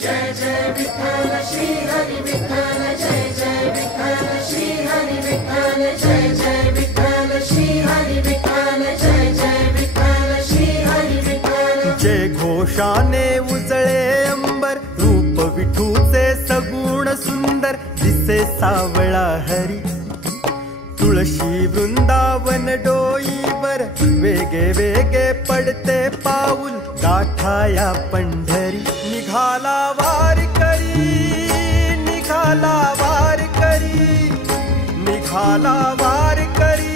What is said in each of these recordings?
जय जय विठ्ठल श्री हरी विठ्ठल, जय जय विठ्ठल श्री हरी विठ्ठल, जय जय विठ्ठल श्री हरी विठ्ठल, जय जय विठ्ठल श्री हरी विठ्ठल। जय घोषाने उजळे अंबर, रूप विठूचे सगुण सुंदर, दिसे सावळा हरी। तुळशी वृंदावन डोईवर, वेगे वेगे पडते पाऊल, गाठाया पंढरी। निघाला वारकरी, निघाला वारकरी, निघाला वारकरी,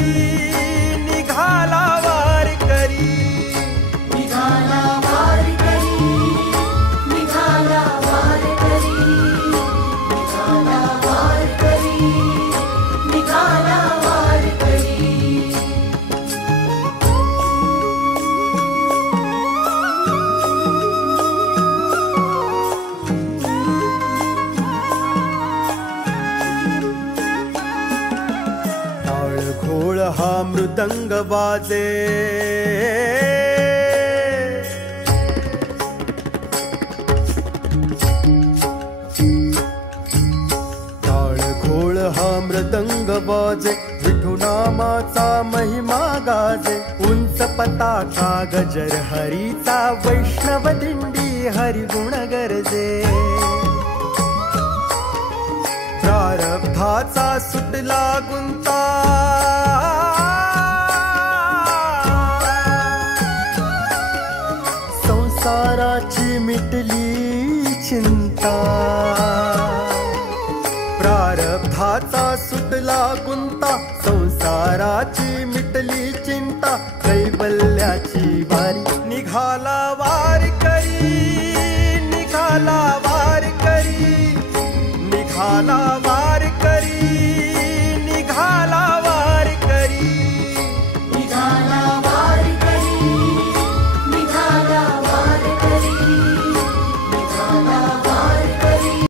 निघाला वारकरी, निघाला वारकरी, निघाला वारकरी, निघाला वारकरी, निघाला वारकरी। घोळ हा मृदंग वाजे, टाळ घोळ हा मृदंग वाजे, विठू नामाचा महिमा गाजे। उंच पताका गजर हरीचा, वैष्णव दिंडी हरिगुण गरजे। प्रारब्धाचा सुटला गुंता, संसाराची मिटली चिंता। प्रारब्धाचा सुटला गुंता, संसाराची मिटली चिंता, कैवल्याची वारी। निघाला वारकरी, निघाला